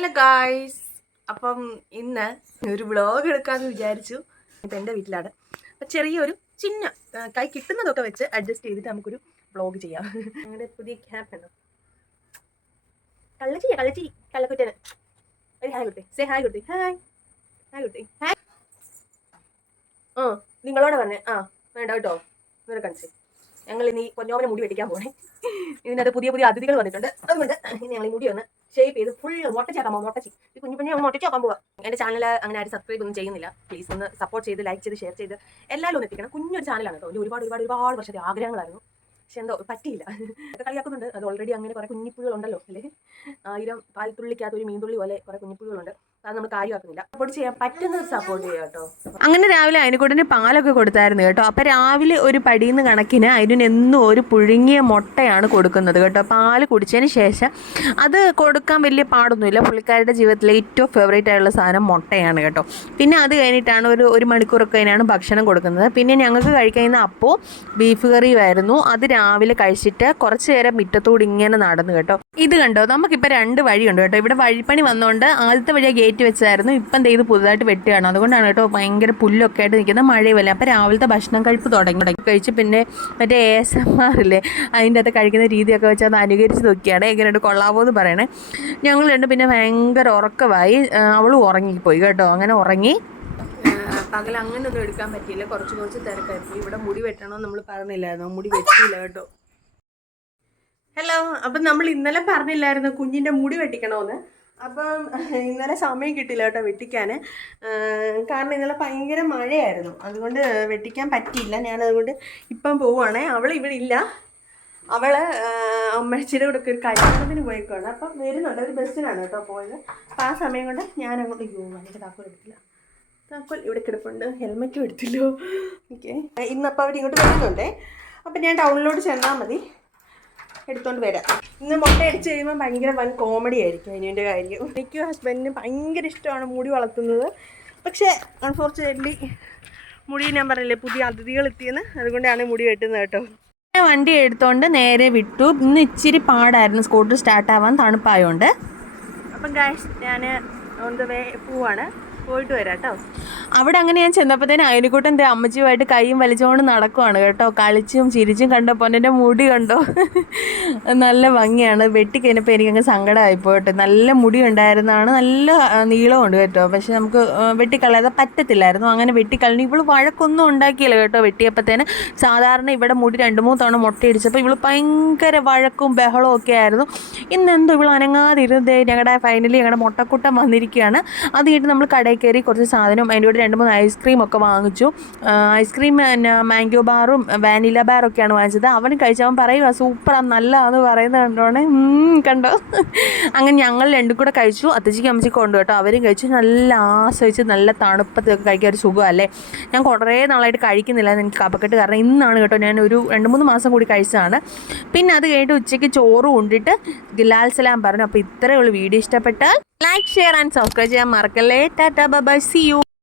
Hello guys അപ്പം ഇന്ന് ഒരു വ്ളോഗ് എടുക്കാമെന്ന് വിചാരിച്ചു. ഇത് എന്റെ വീട്ടിലാണ്. അപ്പം ചെറിയൊരു ചിഹ്നം കൈ കിട്ടുന്നതൊക്കെ വെച്ച് അഡ്ജസ്റ്റ് ചെയ്തിട്ട് നമുക്കൊരു വ്ളോഗ് ചെയ്യാം. ഞങ്ങളുടെ പുതിയ ക്യാപ്പ് ഉണ്ടോ? കള്ളച്ചിരി കള്ളച്ചിരി കള്ളക്കുറ്റന്. ഒരു ഹായ് കുട്ടി സേ ഹായ് കുട്ടി ഹായ് ഹായ് കുട്ടി ഹായ് ആ നിങ്ങളോട് പറഞ്ഞേ. ആ വേണ്ട കേട്ടോ. ഇന്നൊരു കൺസി ഞങ്ങൾ ഇനി കൊഞ്ഞോമനെ മുടി വെട്ടിക്കാൻ പോണേ. ഇതിനകത്ത് പുതിയ പുതിയ അതിഥികൾ വന്നിട്ടുണ്ട്. അതുകൊണ്ട് ഇനി ഞങ്ങൾ മുടി ഒന്ന് ഷേപ്പ് ചെയ്ത് ഫുൾ മൊട്ടച്ചാക്കാൻ പോകും മുട്ടച്ചി ഈ കുഞ്ഞു കുഞ്ഞു ചേർക്കാൻ പോവാം. എന്റെ ചാനൽ അങ്ങനെ ആരും സബ്സ്ക്രൈബ് ഒന്നും ചെയ്യുന്നില്ല. പ്ലീസ് ഒന്ന് സപ്പോർട്ട് ചെയ്ത് ലൈക്ക് ചെയ്ത് ഷെയർ ചെയ്ത് എല്ലാവരും ഒന്ന് എത്തിക്കണം. കുഞ്ഞൊരു ചാനലാണ് കേട്ടോ. ഒരു ഒരുപാട് ഒരുപാട് ഒരുപാട് വർഷത്തെ ആഗ്രഹങ്ങളായിരുന്നു. പക്ഷെ എന്തോ പറ്റിയില്ല. കളിയാക്കുന്നുണ്ട്. അത് ഓൾറെഡി അങ്ങനെ കുറെ കുഞ്ഞിപ്പുഴകളുണ്ടല്ലോ അല്ലേ? ആയിരം പാൽത്തുള്ളിക്കകത്ത് ഒരു മീൻതുള്ളി പോലെ കുറെ കുഞ്ഞിപ്പുകളുണ്ട് നമ്മൾ സപ്പോർട്ട് അങ്ങനെ രാവിലെ അതിനെക്കൂട്ടിന് പാലൊക്കെ കൊടുത്തായിരുന്നു കേട്ടോ. അപ്പം രാവിലെ ഒരു പടിയുന്ന കണക്കിന് അതിനെന്നും ഒരു പുഴുങ്ങിയ മുട്ടയാണ് കൊടുക്കുന്നത് കേട്ടോ. പാൽ കുടിച്ചതിന് ശേഷം അത് കൊടുക്കാൻ വലിയ പാടൊന്നുമില്ല. പുള്ളിക്കാരുടെ ജീവിതത്തിലെ ഏറ്റവും ഫേവറേറ്റ് ആയിട്ടുള്ള സാധനം മുട്ടയാണ് കേട്ടോ. പിന്നെ അത് കഴിഞ്ഞിട്ടാണ് ഒരു ഒരു മണിക്കൂറൊക്കെ അതിനാണ് ഭക്ഷണം കൊടുക്കുന്നത്. പിന്നെ ഞങ്ങൾക്ക് കഴിക്കുന്ന അപ്പോ ബീഫ് കറിയുമായിരുന്നു അത് രാവിലെ കഴിച്ചിട്ട് കുറച്ച് നേരം മുറ്റത്തോട് ഇങ്ങനെ നടന്നു കേട്ടോ. ഇത് കണ്ടോ? നമുക്കിപ്പോൾ രണ്ട് വഴിയുണ്ട് കേട്ടോ. ഇവിടെ വഴിപ്പണി വന്നുകൊണ്ട് ആദ്യത്തെ വഴിയാണ് ഗേറ്റ് വെച്ചായിരുന്നു ഇപ്പം ഇത് പുതുതായിട്ട് വെട്ടുകയാണ്. അതുകൊണ്ടാണ് കേട്ടോ ഭയങ്കര പുല്ലൊക്കെ ആയിട്ട് നിൽക്കുന്ന മഴയുമല്ലേ അപ്പോൾ രാവിലത്തെ ഭക്ഷണം കഴിപ്പ് തുടങ്ങി. തുടങ്ങി കഴിച്ച് പിന്നെ മറ്റേ എ എസ് എം ആറില്ലേ അതിന്റെ അകത്ത് കഴിക്കുന്ന രീതിയൊക്കെ വെച്ച് അത് അനുകരിച്ച് നോക്കിയാണ്. എങ്ങനെയുണ്ട്? കൊള്ളാവോ എന്ന് പറയണേ. ഞങ്ങൾ രണ്ട് പിന്നെ ഭയങ്കര ഉറക്കമായി. അവൾ ഉറങ്ങിപ്പോയി കേട്ടോ. അങ്ങനെ ഉറങ്ങി. പകൽ അങ്ങനെ ഒന്നും എടുക്കാൻ പറ്റിയില്ല. കുറച്ച് കുറച്ച് തിരക്കായിരുന്നു ഇവിടെ മുടി വെട്ടണമെന്ന് നമ്മൾ പറഞ്ഞില്ലായിരുന്നു? മുടി വെട്ടിയില്ല കേട്ടോ. ഹലോ അപ്പം നമ്മൾ ഇന്നലെ പറഞ്ഞില്ലായിരുന്നു കുഞ്ഞിന്റെ മുടി വെട്ടിക്കണമെന്ന് അപ്പം ഇന്നലെ സമയം കിട്ടില്ല കേട്ടോ വെട്ടിക്കാൻ കാരണം ഇന്നലെ ഭയങ്കര മഴയായിരുന്നു. അതുകൊണ്ട് വെട്ടിക്കാൻ പറ്റിയില്ല. ഞാൻ അതുകൊണ്ട് ഇപ്പം പോവുകയാണേ അവൾ ഇവിടെ ഇല്ല. അവൾ അമ്മച്ചിയുടെ കൂടെ ഒരു കല്യാണത്തിന് പോയിക്കോണ് അപ്പം വരുന്നുണ്ട്. ഒരു ബസ്സിനാണ് കേട്ടോ പോയത്. അപ്പം ആ സമയം കൊണ്ട് ഞാൻ അങ്ങോട്ട് യോ എന്റെ താക്കോൽ എടുത്തില്ല. താക്കോൽ ഇവിടെ കിടപ്പുണ്ട്. ഹെൽമെറ്റും എടുത്തില്ലോ. ഓക്കെ. ഇന്നപ്പോൾ അവർ ഇങ്ങോട്ട് വരുന്നുണ്ടേ. അപ്പം ഞാൻ ടൗണിലോട്ട് ചെന്നാൽ മതി. എടുത്തോണ്ട് വരാം. ഇന്ന് മുട്ട അടിച്ച് കഴിയുമ്പോൾ ഭയങ്കര വൻ കോമഡി ആയിരിക്കും അതിന്റെ കാര്യം. എനിക്ക് ഹസ്ബൻഡിന് ഭയങ്കര ഇഷ്ടമാണ് മുടി വളർത്തുന്നത്. പക്ഷേ അൺഫോർച്ചുനേറ്റ്ലി മുടി ഞാൻ പറഞ്ഞില്ലേ പുതിയ അതിഥികൾ എത്തിയെന്ന്. അതുകൊണ്ടാണ് മുടി വെട്ടുന്നത് കേട്ടോ. ഞാൻ വണ്ടി എടുത്തോണ്ട് നേരെ വിട്ടു. ഇന്ന് ഇച്ചിരി പാടായിരുന്നു. സ്കൂട്ടർ സ്റ്റാർട്ട് ആവാൻ തണുപ്പായോണ്ട്. അപ്പം ഗായ്സ് ഞാൻ ഓൺ ദ വേ പോവാണ്. പോയിട്ട് വരാം കേട്ടോ. അവിടെ അങ്ങനെ ഞാൻ ചെന്നപ്പോഴത്തേന് അയനിക്കൂട്ടൻ ദേ അമ്മച്ചിയുമായിട്ട് കൈയും വലിച്ചുകൊണ്ട് നടക്കുവാണ് കേട്ടോ. കളിച്ചും ചിരിച്ചും കണ്ടപ്പോൾ എന്റെ മുടി കണ്ടോ? നല്ല ഭംഗിയാണ്. വെട്ടിക്കഴിഞ്ഞപ്പോൾ എനിക്കങ്ങ് സങ്കടമായിപ്പോ കേട്ടോ നല്ല മുടി ഉണ്ടായിരുന്നാണ് നല്ല നീളമുണ്ട് കേട്ടോ. പക്ഷെ നമുക്ക് വെട്ടിക്കളയാതെ പറ്റത്തില്ലായിരുന്നു. അങ്ങനെ വെട്ടിക്കളഞ്ഞു. ഇവൾ വഴക്കൊന്നും ഉണ്ടാക്കിയില്ല കേട്ടോ വെട്ടിയപ്പോഴത്തേന്. സാധാരണ ഇവിടെ മുടി രണ്ട് മൂന്ന് തവണ മുട്ടയിടിച്ചപ്പോൾ ഇവൾ ഭയങ്കര വഴക്കും ബഹളവും ഒക്കെ ആയിരുന്നു. ഇന്നെന്തോ ഇവൾ അനങ്ങാതിരുന്നേ ഞങ്ങളുടെ ഫൈനലി ഞങ്ങളുടെ മുട്ടക്കുട്ടം വന്നിരിക്കുകയാണ്. അത് കഴിഞ്ഞിട്ട് നമ്മൾ കടയിൽ കയറി കുറച്ച് സാധനം അതിന്റെ കൂടെ രണ്ട് മൂന്ന് ഐസ്ക്രീം ഒക്കെ വാങ്ങിച്ചു. ഐസ്ക്രീം പിന്നെ മാംഗോ ബാറും വാനില ബാറൊക്കെയാണ് വാങ്ങിച്ചത്. അവൻ കഴിച്ചവൻ പറയുക സൂപ്പറാ നല്ലതാന്ന് പറയുന്നത് കണ്ടോണേ കണ്ടോ? അങ്ങനെ ഞങ്ങൾ രണ്ടും കൂടെ കഴിച്ചു. അത്തച്ചിക്ക് അമ്മച്ചിക്ക് കൊണ്ടു കേട്ടോ. അവരും കഴിച്ചു. നല്ല ആസ്വദിച്ച് നല്ല തണുപ്പത്തൊക്കെ കഴിക്കാൻ ഒരു സുഖമല്ലേ? ഞാൻ കുറേ നാളായിട്ട് കഴിക്കുന്നില്ല എനിക്ക് കപക്കെട്ട് കാരണം ഇന്നാണ് കേട്ടോ. ഞാൻ ഒരു രണ്ട് മൂന്ന് മാസം കൂടി കഴിച്ചതാണ്. പിന്നെ അത് കഴിഞ്ഞിട്ട് ഉച്ചയ്ക്ക് ചോറ് കൊണ്ടിട്ട് ഗിലാൽ സലാം പറഞ്ഞു. അപ്പോൾ ഇത്രയേ ഉള്ളൂ വീഡിയോ ഇഷ്ടപ്പെട്ടാൽ. ലൈക്ക് ഷെയർ ആൻഡ് സബ്സ്ക്രൈബ് ചെയ്യാൻ മറക്കല്ലേ. Tata bye C U